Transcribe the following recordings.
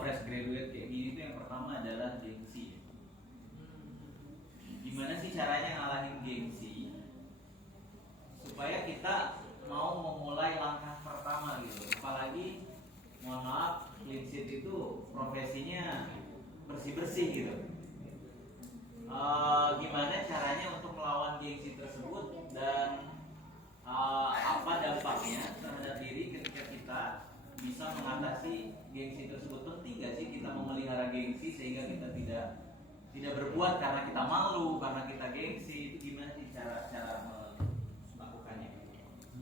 fresh graduate kayak gini tuh yang pertama adalah gengsi. Gimana sih caranya ngalahin gengsi supaya kita mau memulai langkah pertama gitu. Apalagi mohon maaf, clean sheet itu profesinya bersih-bersih gitu. Gimana caranya untuk melawan gengsi tersebut dan apa dampaknya terhadap diri ketika kita bisa mengatasi gengsi tersebut? Penting gak sih kita memelihara gengsi sehingga kita tidak berbuat karena kita malu, karena kita gengsi? Itu gimana sih cara melakukannya?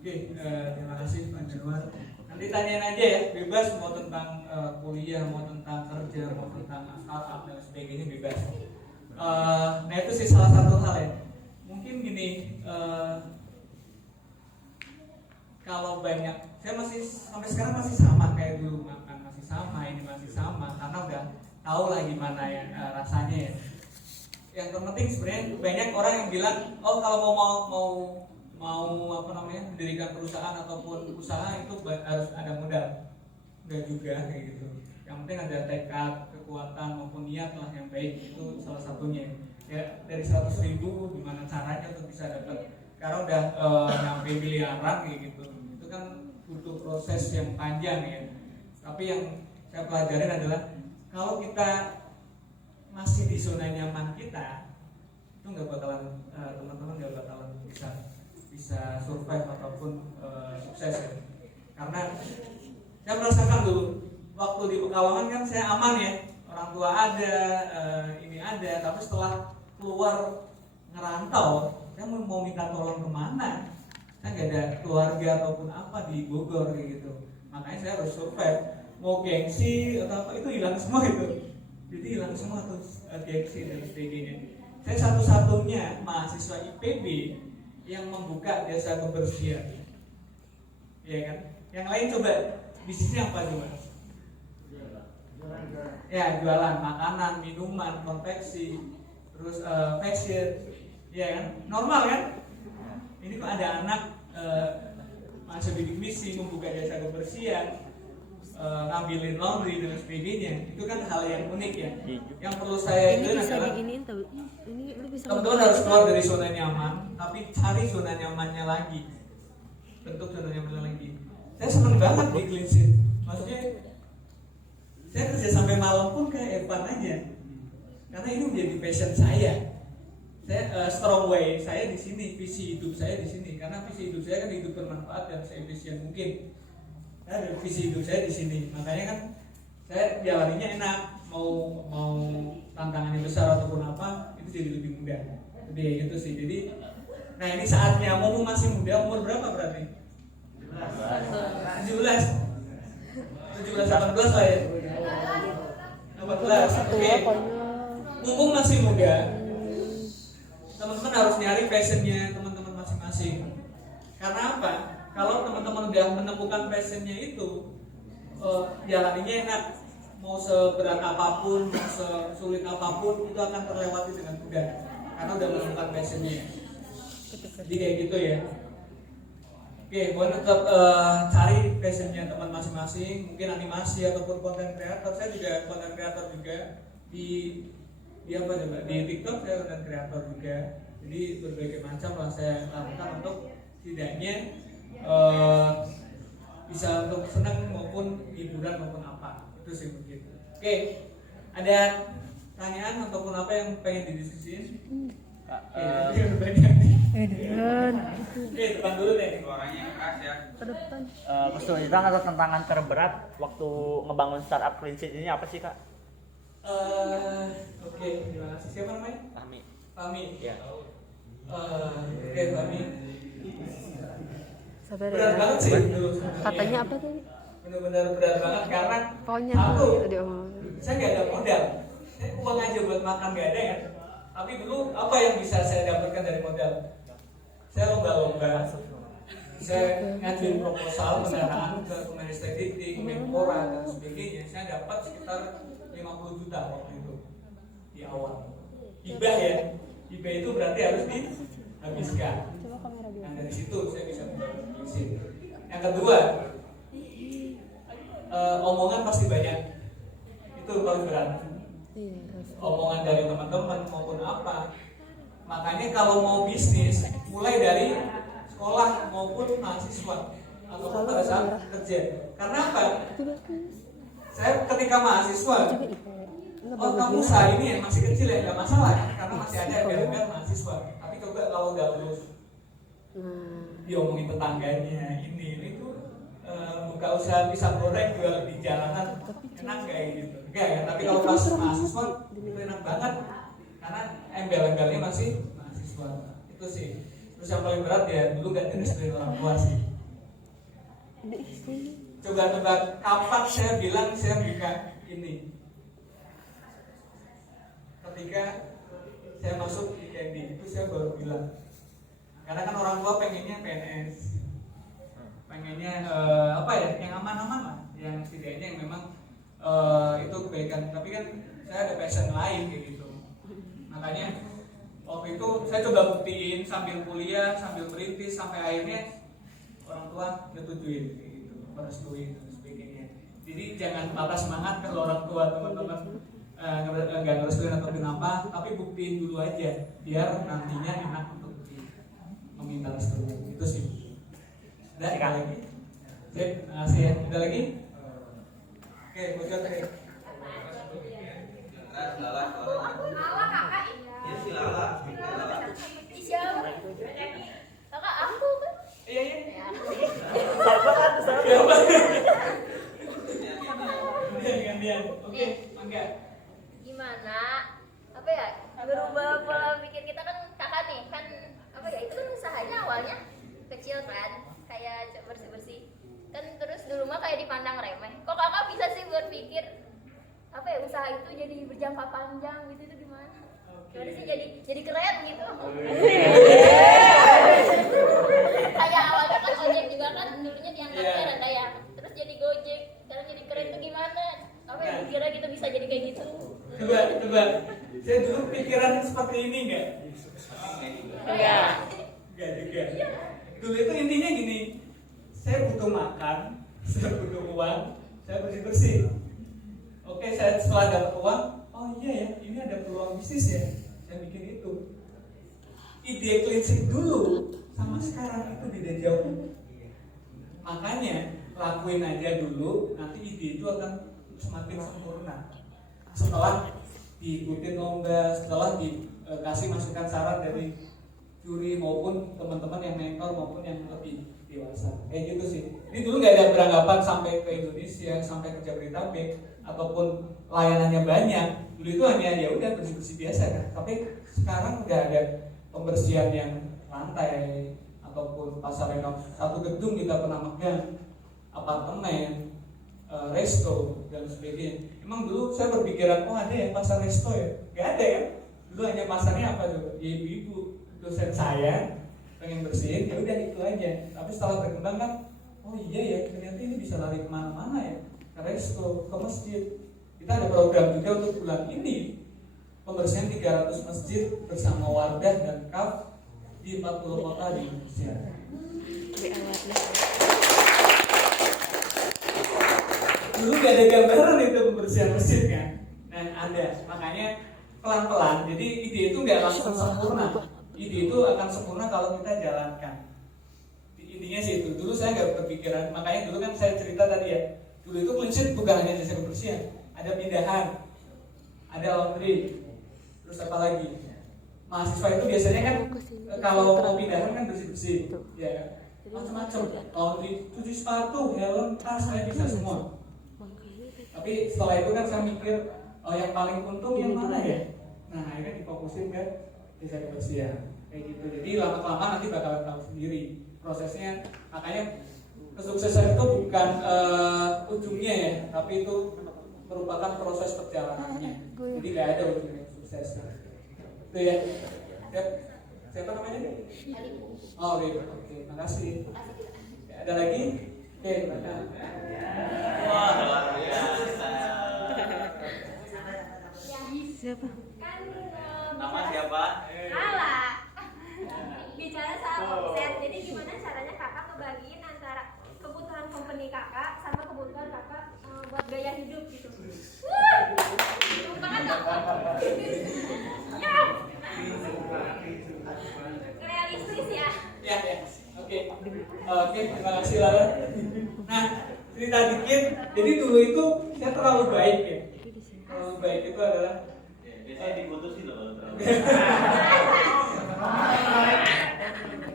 Oke, terima kasih Pak Januar. Nanti tanyain aja ya, bebas mau tentang kuliah, mau tentang kerja, mau tentang startup dan sebagainya, bebas. Nah itu sih salah satu hal ya. Mungkin gini, kalau banyak, saya masih sampai sekarang masih sama kayak dulu, makan masih sama, ini masih sama, karena udah tahu lah gimana ya rasanya ya. Yang terpenting sebenarnya banyak orang yang bilang, oh kalau mau mendirikan perusahaan ataupun usaha itu harus ada modal. Enggak juga kayak gitu. Yang penting ada tekad, kekuatan maupun niat lah yang baik, itu salah satunya. Ya dari 100.000 gimana caranya untuk bisa dapat? Karena udah nyampe miliaran kayak gitu. Itu kan butuh proses yang panjang ya. Tapi yang saya pelajarin adalah kalau kita masih di zona nyaman kita, itu nggak bakalan teman-teman nggak bakalan bisa survive ataupun sukses ya. Karena saya merasakan dulu waktu di Pekalongan kan saya aman ya, orang tua ada, ini ada, tapi setelah keluar ngerantau, saya mau minta tolong kemana? Saya nggak ada keluarga ataupun apa di Bogor kayak gitu. Makanya saya harus survive. Mau gengsi atau apa itu hilang semua itu. Jadi hilang semua tuh gengsi dan sebagainya. Saya satu-satunya mahasiswa IPB yang membuka jasa kebersihan. Iya kan? Yang lain coba bisnisnya apa coba? Ya jualan makanan, minuman, konveksi, terus fashion, ya kan? Normal kan? Ini kok ada anak masuk bidik misi membuka jasa kebersihan, ngambilin laundry dan sebagainya. Itu kan hal yang unik ya. Yang perlu saya itu adalah teman-teman harus keluar dari zona nyaman, tapi cari zona nyamannya lagi. Bentuk zona nyamannya lagi. Saya seneng banget di clean sheet. Maksudnya saya kerja sampai malam pun kayak Evan aja, karena ini menjadi passion saya. Saya strong way saya di sini, visi hidup saya di sini. Karena visi hidup saya kan hidup bermanfaat dan seefisien mungkin. Ada visi hidup saya di sini. Makanya kan saya jalaninya enak. Mau tantangannya besar ataupun apa, itu jadi lebih mudah. Jadi gitu sih. Jadi, nah ini saatnya. Mau masih muda, umur berapa berarti? 17 18 lah ya. 18. Oke. Mumpung masih muda, teman-teman harus nyari passionnya teman-teman masing-masing. Karena apa? Kalau teman-teman udah menemukan passionnya itu, jalaninya enak. Mau seberat apapun, mau sesulit apapun, itu akan terlewati dengan mudah. Karena udah menemukan passionnya. Jadi kayak gitu ya. Oke, buat tetap cari passionnya teman masing-masing. Mungkin animasi ataupun konten kreator. Saya juga konten kreator juga di apa coba? Di TikTok saya konten kreator juga. Jadi berbagai macam lah saya lakukan untuk setidaknya bisa untuk senang maupun hiburan maupun apa. Itu sih begitu. Oke, ada pertanyaan ataupun apa yang pengen didiskusiin? Banyak nih. Depan dulu deh. Suaranya keras ya. Ke depan. Kesulitan atau tantangan terberat waktu ngebangun startup clean sheet ini apa sih, Kak? Oke, terima kasih. Siapa namanya? Fahmi. Ya. Oke, Fahmi. Sabar Berat ya. banget sih. Katanya apa tadi? Benar-benar berat banget karena Pokoknya satu, tadi omong. saya nggak ada modal. Saya uang aja buat makan nggak ada ya. Tapi dulu apa yang bisa saya dapatkan dari modal? Saya lomba-lomba. Saya ngajuin proposal pendanaan ke Kemenristek Dikti, Kemenpora dan sebagainya. Saya dapat sekitar 50 juta waktu itu di awal. Hibah ya. Hibah itu berarti harus dihabiskan. Nah dari situ saya bisa mengisi. Yang kedua, omongan pasti banyak. itu paling berat. Omongan dari teman-teman maupun apa. Makanya kalau mau bisnis, mulai dari sekolah maupun mahasiswa ataupun pada saat kerja. Karena apa? Saya ketika mahasiswa, oh kamu usaha ini ya masih kecil ya, nggak masalah karena masih ada embel-embel mahasiswa. Tapi coba kalau udah lulus, diomongin tetangganya ini tuh buka usaha pisang goreng jual di jalanan enak kayak gitu. Enggak ya, tapi kalau pas mahasiswa itu enak banget karena embel-embelnya masih mahasiswa. Itu sih. Terus yang paling berat ya dulu gak direstuin orang tua sih. Coba tebak kapan saya bilang saya buka ini? Ketika saya masuk di Candy itu saya baru bilang. Karena kan orang tua pengennya PNS, pengennya apa ya, yang aman-aman lah, yang setidaknya yang memang itu kebaikan. Tapi kan saya ada passion lain kayak gitu. Makanya waktu itu saya coba buktiin sambil kuliah, sambil merintis sampai akhirnya orang tua nyetujuin kayak gitu, merestuin dan sebagainya. Jadi jangan patah semangat kalau orang tua teman-teman nggak ngerestuin atau kenapa, tapi buktiin dulu aja biar nantinya enak untuk meminta restu. Itu sih. Ada lagi? Sip, makasih ya. Ada lagi? Oke, bocor tadi. Lala kakak iya si Lala. siapa? Kakak aku kan? Iya. Siapa kan tuh siapa? Siapa? Gantian. Oke, Mangga. Gimana? Apa ya? Berubah pola pikir kita kan kakak nih kan apa ya? Itu kan usahanya awalnya kecil kan, kayak bersih-bersih. Kan terus dulu mah kayak dipandang remeh. Kok kakak bisa sih berpikir apa ya usaha itu jadi berjangka panjang gitu itu gimana? Gimana sih jadi keren gitu? Kayak awalnya kan ojek juga kan dulunya dianggapnya rendah ya. Terus jadi gojek, sekarang jadi keren tuh gimana? Apa yang kira kita bisa jadi kayak gitu? Coba. Saya dulu pikiran seperti ini enggak? Enggak. Enggak juga. Dulu itu intinya gini, saya butuh makan, saya butuh uang, saya bersih-bersih. Oke, saya setelah dapat uang, oh iya ya, ini ada peluang bisnis ya. Saya mikir itu. Ide cleansing dulu sama sekarang itu beda jauh. Makanya lakuin aja dulu, nanti ide itu akan semakin sempurna. Setelah diikutin lomba, setelah dikasih masukan saran dari juri maupun teman-teman yang mentor maupun yang lebih dewasa. Kayak gitu sih. Ini dulu nggak ada beranggapan sampai ke Indonesia, sampai ke Jabodetabek ataupun layanannya banyak. Dulu itu hanya ya udah bersih-bersih biasa kan. Tapi sekarang udah ada pembersihan yang lantai ataupun pasar renov. Satu gedung kita pernah megang, apartemen, resto dan sebagainya. Emang dulu saya berpikiran oh ada ya pasar resto ya? Gak ada ya. Dulu hanya pasarnya apa tuh? Ya ibu-ibu dosen saya pengen bersihin ya udah itu aja. Tapi setelah berkembang kan oh iya ya ternyata ini bisa lari kemana-mana ya, ke resto, ke masjid. Kita ada program juga untuk bulan ini pembersihan 300 masjid bersama Wardah dan KAF di 40 kota di Indonesia. Dulu gak ada gambaran itu pembersihan masjid kan. Nah ada, makanya pelan-pelan. Jadi ide itu gak langsung sempurna. Ide itu akan sempurna kalau kita jalankan. Intinya sih itu. Dulu saya gak berpikiran. Makanya dulu kan saya cerita tadi ya. Dulu itu clean sheet bukan hanya jasa kebersihan. Ada pindahan, ada laundry. Terus apa lagi? Mahasiswa itu biasanya kan kalau mau pindahan kan bersih-bersih. Ya, macam-macam. Laundry, cuci sepatu, helm, tas, saya bisa semua. Tapi setelah itu kan saya mikir yang paling untung yang mana ya? Nah akhirnya difokusin ke jasa kebersihan kayak gitu. Jadi lama-lama nanti bakalan tahu sendiri prosesnya. Makanya kesuksesan itu bukan ujungnya ya, tapi itu merupakan proses perjalanannya. Jadi nggak ada ujungnya sukses. Itu ya. Siapa namanya? Oh iya. Oke, makasih. Ada lagi? Oke, Wah, luar biasa. Siapa? Kan Nama siapa? salah. Bicara soal omset. Jadi gimana caranya kakak ngebagiin antara kebutuhan company kakak sama kebutuhan kakak buat gaya hidup gitu. Oke, terima kasih Lara. Nah, cerita dikit. Jadi dulu itu saya terlalu baik ya. Terlalu baik itu adalah Biasanya diputusin loh kalau terlalu.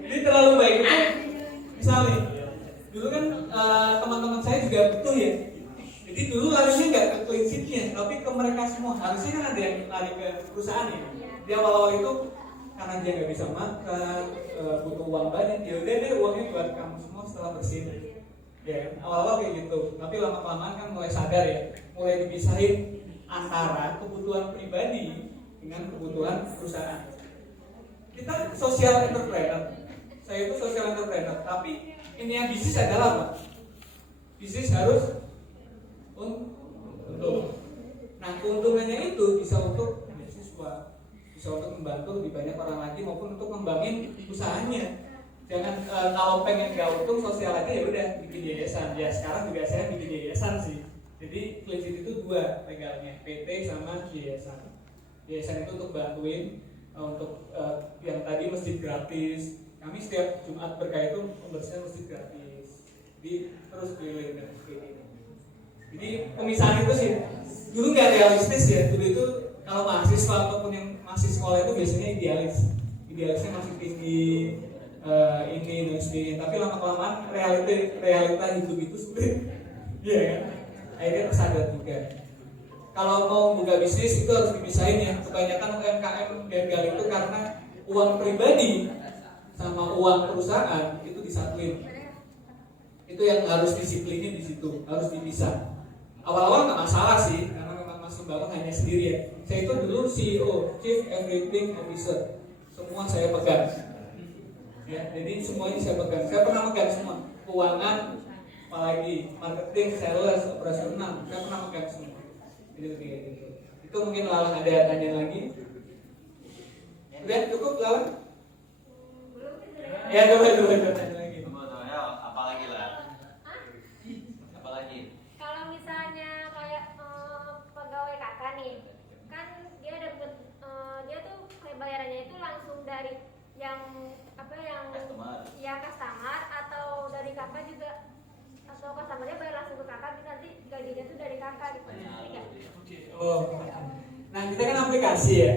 jadi terlalu baik itu misalnya dulu kan teman-teman saya juga butuh ya. Jadi dulu larinya nggak ke clean sheet-nya, tapi ke mereka semua. Harusnya kan ada yang lari ke perusahaan ya. Di awal-awal itu karena dia nggak bisa makan, butuh uang banyak, ya udah deh uangnya buat kamu semua setelah bersih. Ya, awal-awal kayak gitu. Tapi lama-kelamaan kan mulai sadar ya, mulai dipisahin antara kebutuhan pribadi dengan kebutuhan perusahaan. Kita social entrepreneur. Saya itu social entrepreneur, tapi intinya bisnis adalah apa? Bisnis harus untung. Nah, keuntungannya itu bisa untuk beasiswa, bisa untuk membantu lebih banyak orang lagi maupun untuk ngembangin usahanya. Jangan kalau pengen gak untung sosial aja ya udah bikin yayasan. Ya sekarang juga saya bikin yayasan sih. Jadi clean sheet itu dua legalnya, PT sama yayasan. Yayasan itu untuk bantuin untuk yang tadi masjid gratis. Kami setiap Jumat berkah itu pembersihan masjid gratis. Jadi terus keliling dan sebagainya. Jadi pemisahan itu sih dulu nggak realistis ya. Dulu itu kalau mahasiswa ataupun yang masih sekolah itu biasanya idealisnya masih tinggi ini dan sebagainya. Tapi lama kelamaan realita hidup itu sulit. Iya kan? Akhirnya tersadar juga. Kalau mau buka bisnis itu harus dipisahin ya. Kebanyakan UMKM gagal itu karena uang pribadi sama uang perusahaan itu disatuin. Itu yang harus disiplinin di situ, harus dipisah. Awal-awal nggak masalah sih, karena memang Mas Lembangun hanya sendiri ya. Saya itu dulu CEO, Chief Everything Officer, semua saya pegang. Ya, jadi semuanya saya pegang. Saya pernah pegang semua, keuangan, apalagi marketing, sales, operasional, saya pernah pegang semua. Gitu. Itu mungkin Lala ada tanya lagi. Udah cukup Lala? Ya coba tanya lagi. Ya, apalagi lah. Apalagi? Kalau misalnya kayak pegawai kakak nih, kan dia dapat dia tuh kayak bayarannya itu langsung dari yang Customer. ya customer atau dari kakak juga, atau customernya bayar langsung ke kakak, nanti gajinya tuh dari kakak gitu. Iya. Oh, nah kita kan aplikasi ya.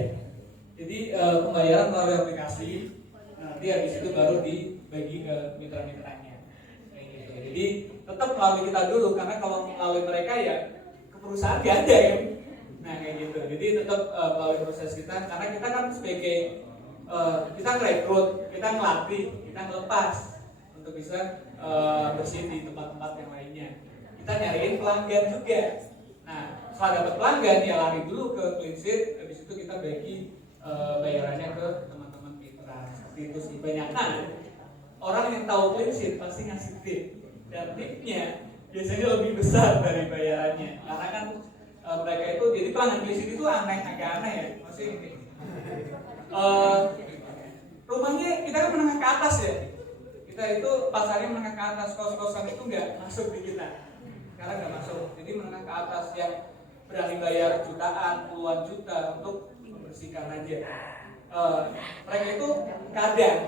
Jadi pembayaran melalui aplikasi. Nanti habis itu baru dibagi ke mitra-mitranya. Gitu. Jadi tetap melalui kita dulu, karena kalau melalui mereka ya ke perusahaan gak ada ya. Nah kayak gitu. Jadi tetap melalui proses kita, karena kita kan sebagai kita ngerekrut, kita ngelatih, kita ngelepas untuk bisa bersihin di tempat-tempat yang lainnya. Kita nyariin pelanggan juga. Nah setelah dapat pelanggan ya lari dulu ke clean sheet, habis itu kita bagi bayarannya ke teman-teman mitra. Seperti itu sih. Banyakan orang yang tahu clean sheet pasti ngasih tip, dan tipnya biasanya lebih besar dari bayarannya, karena kan mereka itu jadi pelanggan clean sheet itu agak aneh ya. Maksudnya rumahnya kita kan menengah ke atas ya. Kita itu pasarnya menengah ke atas, kos-kosan itu nggak masuk di kita. Sekarang nggak masuk. Jadi menengah ke atas yang berani bayar jutaan, puluhan juta untuk membersihkan aja. Mereka itu kadang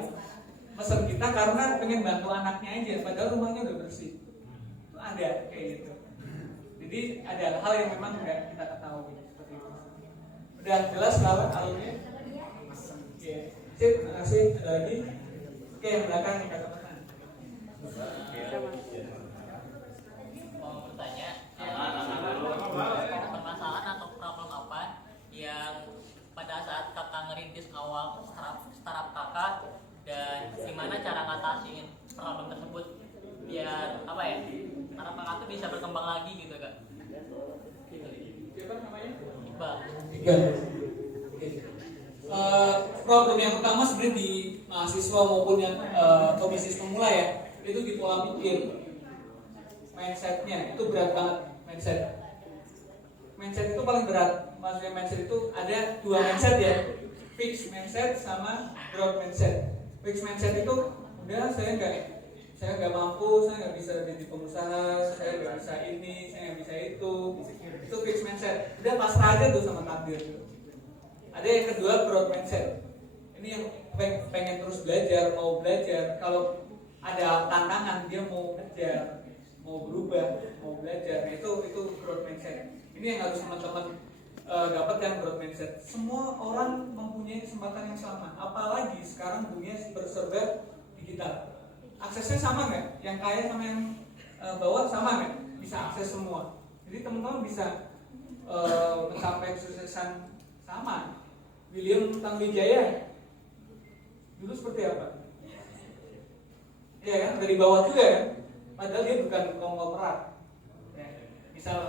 pesan kita karena pengen bantu anaknya aja, padahal rumahnya udah bersih. Itu ada kayak gitu. Jadi ada hal yang memang nggak kita ketahui seperti itu. Udah jelas kalau alurnya? Oke, sip, terima kasih. Ada lagi? Oke, yang belakang nih kata teman. Mau bertanya, permasalahan atau problem apa yang pada saat kakak ngerintis awal startup kakak, dan gimana cara ngatasin problem tersebut biar apa ya, startup kakak tuh bisa berkembang lagi gitu kak? Siapa namanya? Iqbal. Problem yang utama sebenarnya di mahasiswa maupun yang pebisnis pemula ya, itu di pola pikir, mindsetnya itu berat banget. Mindset itu paling berat. Maksudnya mindset itu ada dua mindset ya, fixed mindset sama growth mindset. Fixed mindset itu udah saya nggak mampu, saya nggak bisa jadi pengusaha, saya nggak bisa ini, saya nggak bisa itu fixed mindset. Udah pasrah aja tuh sama takdir. Ada yang kedua growth mindset. Ini yang pengen terus belajar, mau belajar. Kalau ada tantangan, dia mau kejar, mau berubah, mau belajar. Nah, itu growth mindset. Ini yang harus teman-teman dapat, yang growth mindset. Semua orang mempunyai kesempatan yang sama, apalagi sekarang dunia berserba digital. Aksesnya sama nggak? Yang kaya sama yang bawah sama nggak? Bisa akses semua. Jadi teman-teman bisa mencapai kesuksesan sama. William Tanuwijaya dulu seperti apa? Iya kan, dari bawah juga kan, padahal dia bukan konglomerat. Ya. Misal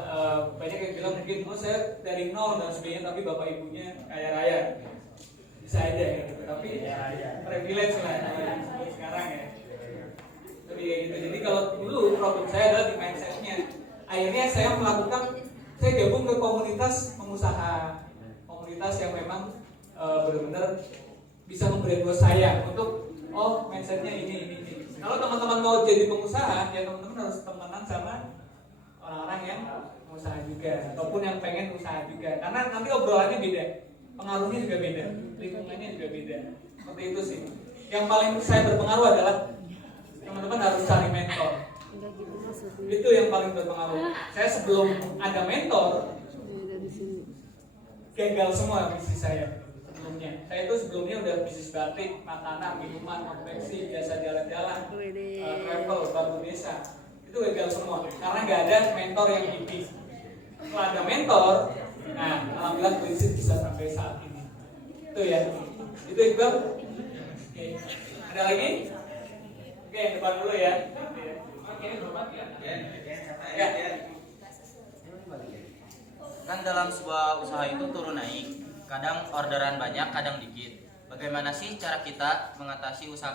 banyak yang bilang mungkin, oh saya dari nol dan sebagainya, tapi bapak ibunya kaya raya. Bisa aja ya, gitu. Tapi privilege lah seperti sekarang ya. Tapi ya gitu. Jadi kalau dulu problem saya adalah di mindsetnya. Akhirnya saya gabung ke komunitas pengusaha, komunitas yang memang benar-benar bisa membrainwash saya untuk mindsetnya ini. Kalau teman-teman mau jadi pengusaha, ya teman-teman harus temenan sama orang-orang yang pengusaha juga, ataupun yang pengen usaha juga. Karena nanti obrolannya beda, pengaruhnya juga beda, lingkungannya juga beda. Seperti itu sih. Yang paling saya berpengaruh adalah teman-teman harus cari mentor. Itu yang paling berpengaruh. Saya sebelum ada mentor, gagal semua bisnis saya. Saya itu sebelumnya udah bisnis batik, makanan, minuman, konveksi, jasa jalan-jalan, travel, bangun desa. Itu gagal semua karena nggak ada mentor yang gigi. Kalau ada mentor, nah alhamdulillah prinsip bisa sampai saat ini. Itu ya. Itu Iqbal. Oke. Ada lagi? Oke, depan dulu ya. Oke, ya. Kan dalam sebuah usaha itu turun naik. Kadang orderan banyak, kadang dikit. Bagaimana sih cara kita mengatasi usaha